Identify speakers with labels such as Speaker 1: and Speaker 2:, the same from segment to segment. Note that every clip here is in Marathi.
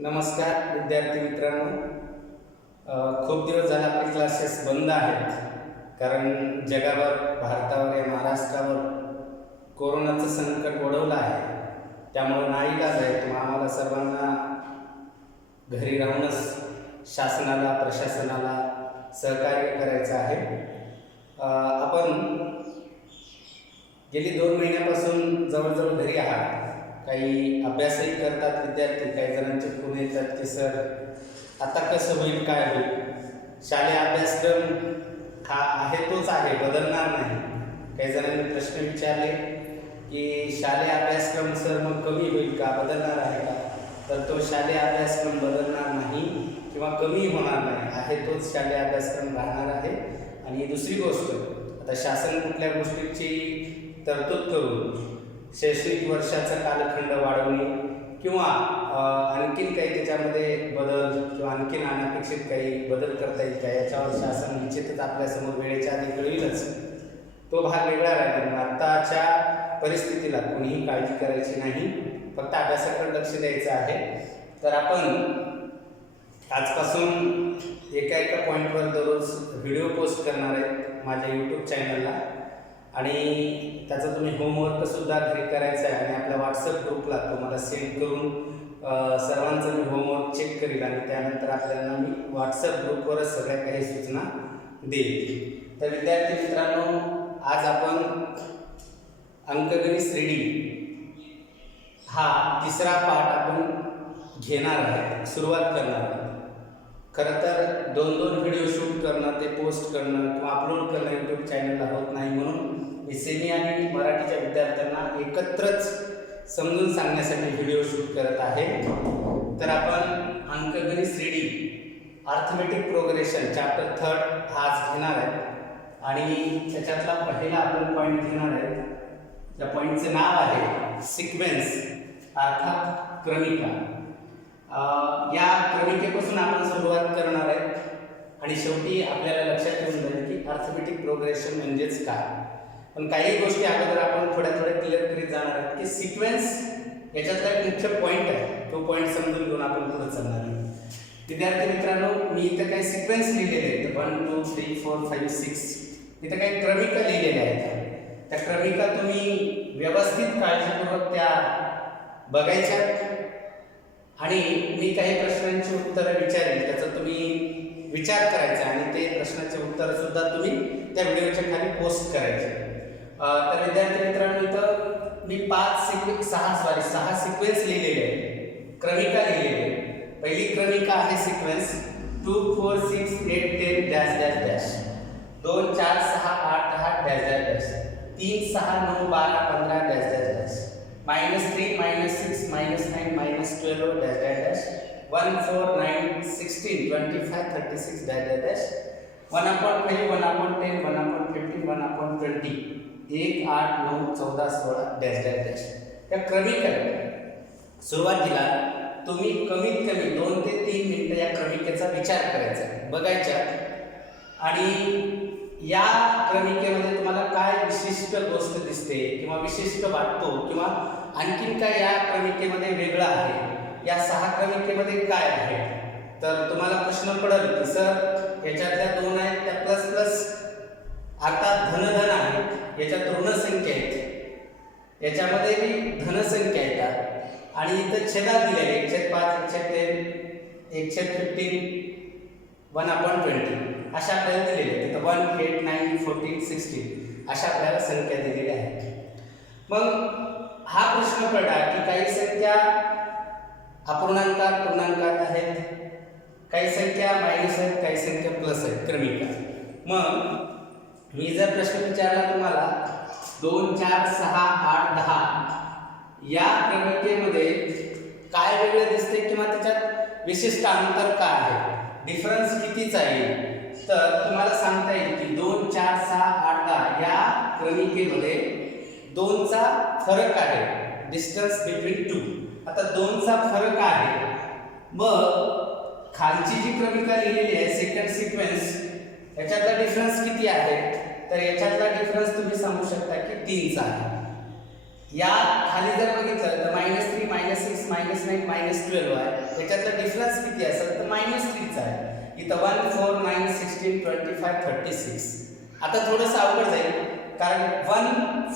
Speaker 1: नमस्कार विद्यार्थी मित्रांनो. खूप दिवस झाले आपले क्लासेस बंद आहेत. कारण जगावर भारतावर या महाराष्ट्रावर कोरोनाचं संकट ओढवलं आहे. त्यामुळं नाईलाज आहे. किंवा आम्हाला सर्वांना घरी राहूनच शासनाला प्रशासनाला सहकार्य करायचं आहे. आपण गेली दोन महिन्यापासून जवळजवळ घरी आहात. काही अभ्यासही करतात विद्यार्थी काही जणांचे फोन येतात की सर आता कसं होईल काय होईल? शालेय अभ्यासक्रम हा आहे तोच आहे बदलणार नाही. काही जणांनी प्रश्न विचारले की शालेय अभ्यासक्रम सर मग कमी होईल का? बदलणार आहे का? तर तो शालेय अभ्यासक्रम बदलणार नाही किंवा कमी होणार नाही. आहे तोच शालेय अभ्यासक्रम राहणार आहे. आणि दुसरी गोष्ट आता शासन कुठल्या गोष्टीची तरतूद करून शैक्षणिक वर्षाचा कालखंड वाढवणे किंवा आणखीन काही त्याच्यामध्ये बदल किंवा आणखीन अनपेक्षित काही बदल करता येईल का? याच्यावर शासन निश्चितच आपल्यासमोर वेळेच्या आधी कळेलच. तो भाग वेगळा राहिला. आत्ताच्या परिस्थितीला कोणीही काळजी करायची नाही. फक्त अभ्यासाकडे लक्ष द्यायचं आहे. तर आपण आजपासून एका एका पॉईंटवर दररोज व्हिडिओ पोस्ट करणार आहेत माझ्या यूट्यूब चॅनलला आणि त्याचा तुम्ही होमवर्कसुद्धा घरी करायचा आहे आणि आपल्या व्हॉट्सअप ग्रुपला तुम्हाला सेंड करून सर्वांचा सर्वांचं मी होमवर्क चेक करील आणि त्यानंतर आपल्याला मी व्हॉट्सअप ग्रुपवरच सगळ्या काही सूचना देईल. तर विद्यार्थी मित्रांनो आज आपण अंकगणित श्रेणी हा तिसरा पाठ आपण घेणार आहे सुरुवात करणार आहे खरं तर दोन दोन व्हिडिओ शूट करणं ते पोस्ट करणं किंवा अपलोड करणं यूट्यूब चॅनलला होत नाही म्हणून मी सेमी आणि मराठीच्या विद्यार्थ्यांना एकत्रच समजून सांगण्यासाठी व्हिडिओ शूट करत आहे. तर आपण अंकगणित श्रेणी अर्थमेटिक प्रोग्रेशन चॅप्टर थर्ड हा आज घेणार आहे. आणि त्याच्यातला पहिला आपण पॉईंट घेणार आहे. त्या पॉईंटचं नाव आहे सिक्वेन्स अर्थात क्रमिका. या क्रमिकेपासून आपण सुरुवात करणार आहे. आणि शेवटी आपल्याला लक्षात येऊन जाईल की अर्थमेटिक प्रोग्रेशन म्हणजेच काय. पण काही गोष्टी अगोदर आपण थोड्या थोड्या क्लिअर करीत जाणार आहेत की सिक्वेन्स याच्यातला एक मुख्य पॉईंट आहे. तो पॉईंट समजून घेऊन आपण पुढे चालणार आहे. विद्यार्थी मित्रांनो मी इथं काही सिक्वेन्स लिहिलेले आहेत. One two three four five six इथं काही क्रमिका लिहिलेल्या आहेत. त्या क्रमिका तुम्ही व्यवस्थित काळजीपूर्वक त्या बघायच्या. आणि मी काही प्रश्नांची उत्तरं विचारेल त्याचा तुम्ही विचार करायचा आणि ते प्रश्नाचे उत्तर सुद्धा तुम्ही त्या व्हिडिओच्या खाली पोस्ट करायचे. तर विद्यार्थी मित्रांनो इथं मी पाच सिक्वे सहा सॉरी सहा सिक्वेन्स लिहिलेले आहेत. क्रमिका लिहिलेली आहे पहिली क्रमिका आहे sequence two four six eight ten dash dash dash दोन चार सहा आठ दहा डॅश डॅश डॅश तीन सहा नऊ बारा पंधरा dash dash dash minus three minus six minus nine minus twelve dash, dash, dash, one four nine sixteen twenty five thirty six dash dash dash one upon five one upon ten one upon fifteen one upon twenty एक आठ नऊ चौदा सोळा dash. या क्रमिका सुरुवातीला तुम्ही कमीत कमी दोन ते तीन मिनिटं या क्रमिकेचा विचार करायचा. बघायच्या आणि या क्रमिकेमध्ये तुम्हाला काय विशिष्ट गोष्ट दिसते किंवा विशिष्ट वाटतो किंवा आणखीन काय या क्रमिकेमध्ये वेगळं आहे? या सहा क्रमिकेमध्ये काय आहे? तर तुम्हाला प्रश्न पडेल की सर याच्यातल्या दोन आहेत त्या प्लस प्लस आता धनधन आहेत याच्यात ऋणसंख्या आहेत. याच्यामध्ये बी धनसंख्या येतात. आणि इथं छेदा दिलेले एकशे पाच एकशे छेद ten fifteen one upon twenty अशा आपल्याला दिलेल्या आहेत. तिथं one eight nine fourteen sixteen अशा आपल्याला संख्या दिलेल्या आहेत. मग हा प्रश्न पडला की काही संख्या अपूर्णांकात पूर्णांकात आहेत. काही संख्या मायनस आहेत काही संख्या प्लस आहेत. क्रमिका मग मी जर प्रश्न विचारला तुम्हाला दोन चार सहा आठ दहा या क्रमिकेमध्ये काय वेगळं दिसते किंवा त्याच्यात विशिष्ट अंतर काय आहे? डिफरन्स कितीचा येईल? तर तुम्हाला सांगता येईल की दोन चार सहा आठ दहा या क्रमिकेमध्ये दोनचा फरक आहे. डिस्टन्स बिटवीन टू आता दोनचा फरक आहे. मग खालची जी क्रमिका लिहिलेली आहे सेकंड सिक्वेन्स याच्यातला डिफरन्स किती आहे? तर याच्यातला डिफरन्स तुम्ही सांगू शकता की तीनचा आहे. या खाली जर बघितलं तर minus three minus six minus nine minus twelve आहे. याच्यातला डिफरन्स किती असेल तर मायनस थ्रीचा आहे. इथं one four nine sixteen twenty five thirty six आता थोडंसं अवघड जाईल कारण one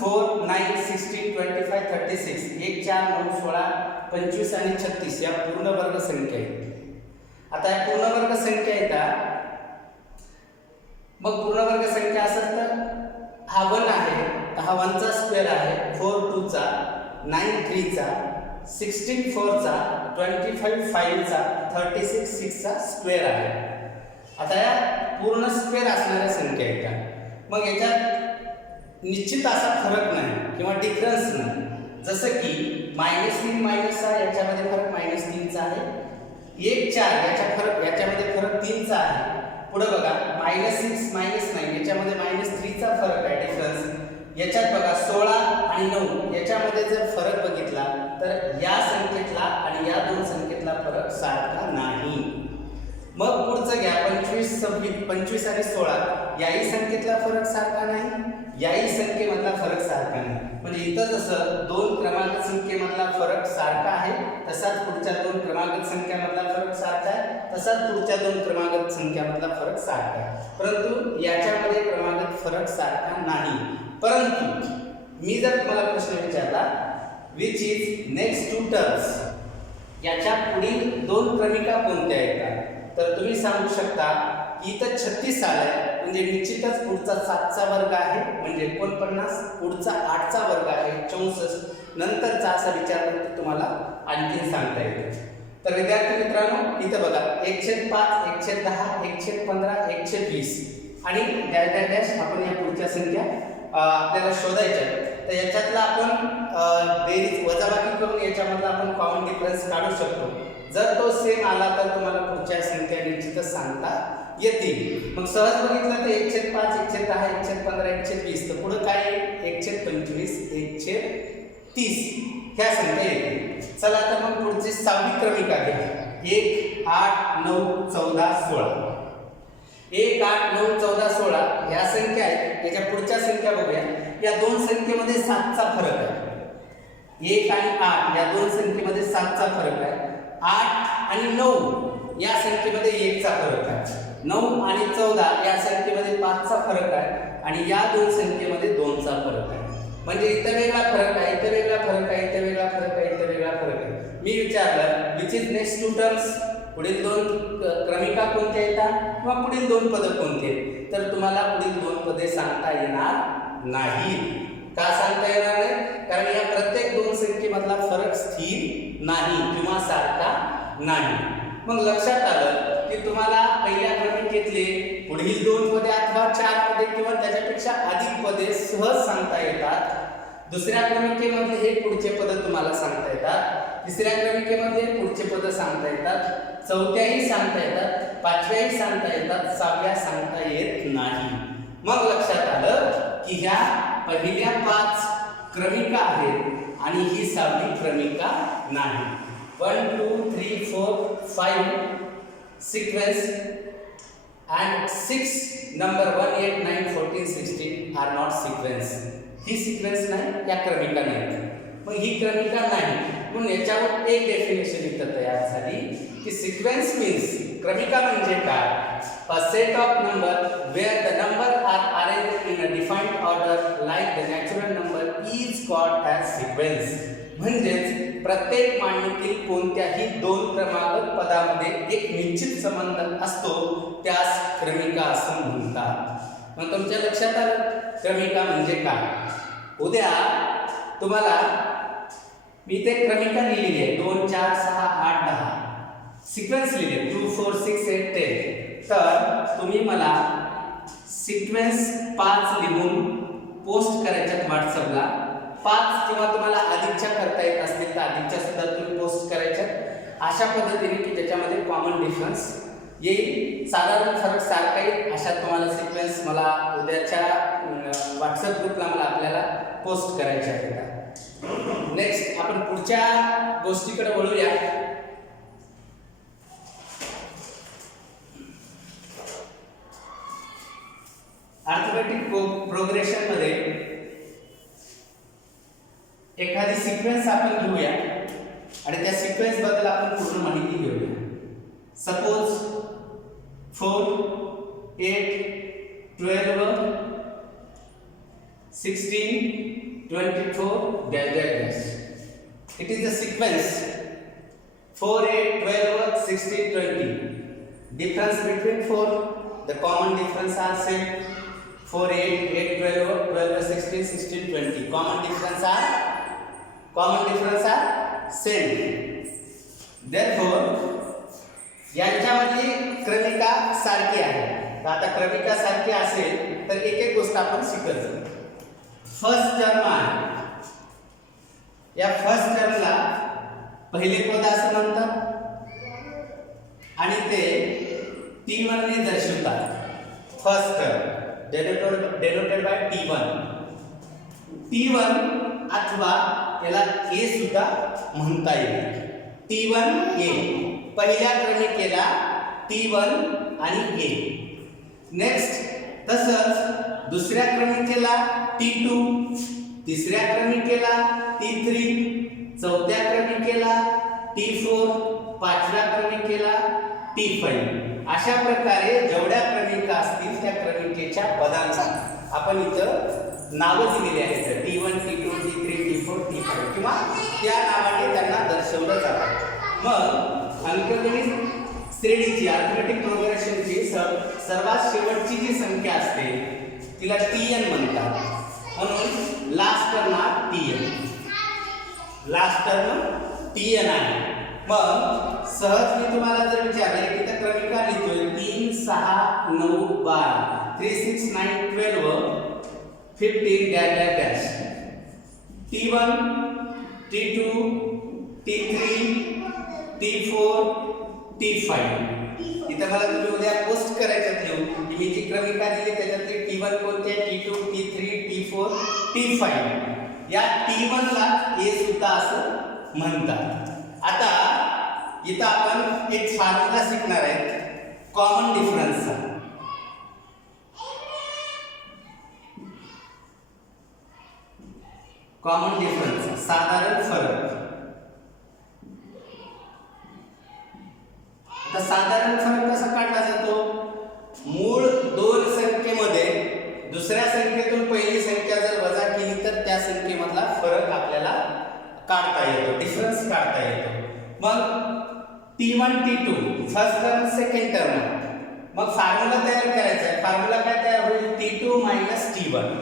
Speaker 1: four nine sixteen twenty five thirty six एक चार नऊ सोळा पंचवीस आणि छत्तीस या पूर्ण वर्ग संख्या आहेत. आता या पूर्ण वर्ग संख्या येतात मग पूर्ण वर्ग संख्या असेल तर हा वन आहे हा वनचा स्क्वेअर आहे फोर टूचा नाईन थ्रीचा सिक्स्टीन फोरचा ट्वेंटी फाईव्ह फाईव्हचा थर्टी सिक्स सिक्सचा स्क्वेअर आहे. आता या पूर्ण स्क्वेअर असणाऱ्या संख्या आहेत का मग याच्यात निश्चित असा फरक नाही किंवा डिफरन्स नाही. जसं की मायनस तीन मायनस सहा याच्यामध्ये फरक मायनस तीनचा आहे. एक चार याच्या फरक याच्यामध्ये फरक तीनचा आहे. पुढे बघा मायनस सिक्स मायनस नाईन याच्यामध्ये मायनस थ्रीचा फरक आहे डिफरन्स याच्यात बघा सोळा आणि नऊ याच्यामध्ये जर फरक बघितला तर या संख्येतला आणि या दोन संख्येतला फरक सारखा नाही. मग पुढचं घ्या. पंचवीस सव्वीस पंचवीस आणि सोळा. याही संख्येतला फरक सारखा नाही याही संख्येमधला फरक सारखा नाही. म्हणजे इथं जसं दोन क्रमांक संख्येमधला फरक सारखा आहे तसाच पुढच्या दोन क्रमांक संख्यामधला फरक सारखा आहे तसाच पुढच्या दोन क्रमांक संख्यामधला फरक सारखा आहे. परंतु याच्यामध्ये क्रमांक फरक सारखा नाही. परंतु मी जर तुम्हाला प्रश्न विचारला which is next two terms याच्या पुढील दोन क्रमिका कोणत्या येतात? तर तुम्ही सांगू शकता की इथं छत्तीस आलाय म्हणजे निश्चितच पुढचा सातचा वर्ग आहे. म्हणजे एकोणपन्नास पुढचा आठचा वर्ग आहे. चौसष्ट नंतरचा असा विचार तुम्हाला आणखीन सांगता येईल. तर विद्यार्थी मित्रांनो इथं बघा एकशे पाच एकशे दहा एकशे पंधरा एकशे वीस. आणि डॅश डॅश डॅश आपण या पुढच्या संख्या आपल्याला शोधायच्या आहेत. तर याच्यातला आपण बेरीज वजाबाकी करून याच्यामधला आपण कॉमन डिफरन्स काढू शकतो. जर तो सेम आला तर तुम्हाला पुढच्या संख्या निश्चितच सांगता येतील. मग सहज बघितलं तर एकशे पाच एकशे दहा एकशे पंधरा एकशे वीस. तर पुढं काय एकशे पंचवीस एकशे तीस. ह्या संख्या येतील. चला तर मग पुढची सहावी क्रमिका घ्या. एक आठ नऊ चौदा सोळा. एक आठ नऊ चौदा सोळा ह्या संख्या आहेत. याच्या पुढच्या संख्या बघूया. या दोन संख्येमध्ये सातचा फरक आहे. एक आणि आठ या दोन संख्येमध्ये सातचा फरक आहे. आठ आणि नऊ या संख्येमध्ये एकचा फरक आहे. नऊ आणि चौदा या संख्येमध्ये पाचचा फरक आहे. आणि या दोन संख्येमध्ये दोनचा फरक आहे. म्हणजे इथं वेगळा फरक आहे इथं वेगळा फरक आहे इथं वेगळा फरक आहे इथं वेगळा फरक आहे. मी विचारलं which is next two terms पुढील दोन क्रमिका कोणत्या येतात? किंवा पुढील दोन पदं कोणती आहेत? तर तुम्हाला पुढील दोन पदे सांगता येणार नाही. का सांगता येणार नाही? कारण या प्रत्येक दोन संख्येमधला फरक स्थिर नाही किंवा सारखा नाही. मग लक्षात आलं की तुम्हाला पहिल्या क्रमिकेतले पुढील दोन पदे अथवा चार पदे किंवा त्याच्यापेक्षा अधिक पदे सहज सांगता येतात. दुसऱ्या क्रमिकेमध्ये हे पुढचे पद तुम्हाला सांगता येतात. तिसऱ्या क्रमिकेमध्ये पुढचे पद सांगता येतात. चौथ्याही सांगता येतात. पाचव्याही सांगता येतात. सहाव्या सांगता येत नाही. मग लक्षात आलं की ह्या पहिल्या पाच क्रमिका आहेत आणि ही सहावी क्रमिका नाही. One two three four five sequence and 6 number 1 8 9 14 16 are not sequence. ही सिक्वेन्स नाही या क्रमिका नाही मग ही क्रमिका नाही. म्हणून याच्यावर एक डेफिनेशन इथं तयार झाली की सिक्वेन्स मीन्स क्रमिका म्हणजे काय? A set of number where the number are arrange in a defined order like the natural number is called as sequence म्हणजेच प्रत्येक मांडणीतील कोणत्याही दोन क्रमांक पदामध्ये एक निश्चित संबंध असतो त्यास क्रमिका असं म्हणतात. मग तुमच्या लक्षात आलं? क्रमिका म्हणजे काय? उद्या तुम्हाला मी ते क्रमिका लिहिलेली आहे. दोन चार सहा आठ दहा. सिक्वेन्स लिहिले two four six eight ten तर तुम्ही मला सिक्वेन्स पाच लिहून पोस्ट करायच्यात व्हॉट्सअपला पाच किंवा तुम्हाला अधिकच्या करता येत असतील तर अधिकच्या सुद्धा तुम्ही पोस्ट करायच्या. अशा पद्धतीने की ज्याच्यामध्ये कॉमन डिफरन्स येईल. साधारण फरक सारखा येईल. अशा तुम्हाला सिक्वेन्स मला उद्याच्या व्हॉट्सअप ग्रुपला मला आपल्याला पोस्ट करायच्या आहेत. नेक्स्ट आपण पुढच्या गोष्टीकडे वळूया. अर्थमॅटिक प्रोग्रेशन सिक्वेन्स आपण घेऊया. आणि त्या सिक्वेन्सबद्दल आपण पूर्ण माहिती घेऊया. Suppose four eight twelve sixteen twenty four dash dash dash it is the sequence four eight twelve sixteen twenty difference between 4 the common difference are same. 4 8 8 12 12 16 16 20 common difference are common difference are same. Therefore यांच्यामध्ये क्रमिका सारखी आहे. तर आता क्रमिका सारखी असेल तर एक एक गोष्ट आपण शिकत जाऊ. फर्स्ट टर्म आहे. या फर्स्ट टर्मला पहिले पद असं म्हणतात. आणि ते टी वनने दर्शवतात. First term denoted denoted by T one T one अथवा याला ए सुद्धा म्हणता येईल. टी वन ए पहिल्या क्रमिकेला टी वन आणि ए नेक्स्ट तसंच दुसऱ्या क्रमिकेला टी टू तिसऱ्या क्रमिकेला टी थ्री चौथ्या क्रमिकेला टी फोर पाचव्या क्रमिकेला टी फाईव्ह अशा प्रकारे जेवढ्या क्रमिका असतील त्या क्रमिकेच्या पदांचा. आपण इथं नावं दिलेली आहेत. T one T two T three T four T five किंवा त्या नावाने त्यांना दर्शवलं जातं. मग अंकगणित श्रेणीची अर्थमॅटिक प्रोग्रेशनची सर्वात शेवटची जी संख्या असते तिला टी एन म्हणतात. म्हणून लास्ट टर्म हा T N last term T N आहे. मग सहज मी तुम्हाला जर विचारले की त्या क्रमिका लिहितोय तीन सहा नऊ बारा three six nine twelve fifteen dash dash T one T two T three T four T five इथं मला तुम्ही उद्या पोस्ट करायचं लिहू की मी जी क्रमिका दिली त्याच्यातली टी वन कोणते T two T three T four T five या टी वनला ए सुद्धा असं म्हणतात. आता इथं आपण एक फॉर्म्युला शिकणार आहेत. कॉमन डिफरन्सचा कॉमन डिफरन्स साधारण फरक. आता साधारण फरक कसा काढला जातो? मूळ दोन संख्येमध्ये दुसऱ्या संख्येतून पहिली संख्या जर वजा केली तर त्या संख्येमधला फरक आपल्याला काढता येतो. डिफरन्स काढता येतो. मग T one T two first term second term मग फॉर्म्युला तयार करायचा आहे. फॉर्म्युला काय तयार होईल? T two minus T one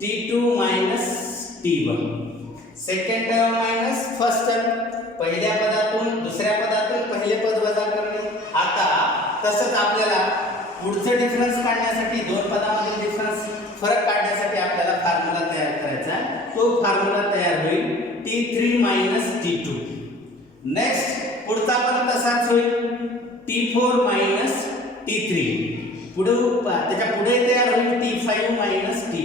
Speaker 1: T two minus T one second term minus first term पहिल्या पदातून दुसऱ्या पदातून पहिले पद वजा करणे. आता तसंच आपल्याला पुढचं डिफरन्स काढण्यासाठी दोन पदामधील डिफरन्स फरक काढण्यासाठी आपल्याला फॉर्म्युला तयार करायचा तो फॉर्म्युला तयार होईल T three minus T two next पुढचा पण तसाच होईल. T four minus T three पुढे त्याच्या पुढे तयार होईल टी फाईव्ह मायनस टी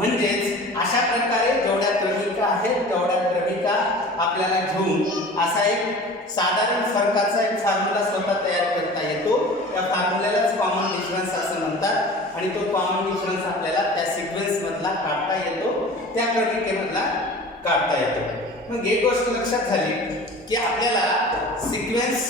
Speaker 1: म्हणजेच अशा प्रकारे जेवढ्या क्रमिका आहेत तेवढ्या क्रमिका आपल्याला घेऊन असा एक साधारण फरकाचा एक फॉर्म्युला स्वतः तयार करता येतो. त्या फॉर्म्युल्यालाच कॉमन डिफरन्स असं म्हणतात आणि तो कॉमन डिफरन्स आपल्याला त्या सिक्वेन्समधला काढता येतो. त्या क्रमिकेमधला काढता येतो. मग एक गोष्ट लक्षात झाली की आपल्याला सिक्वेन्स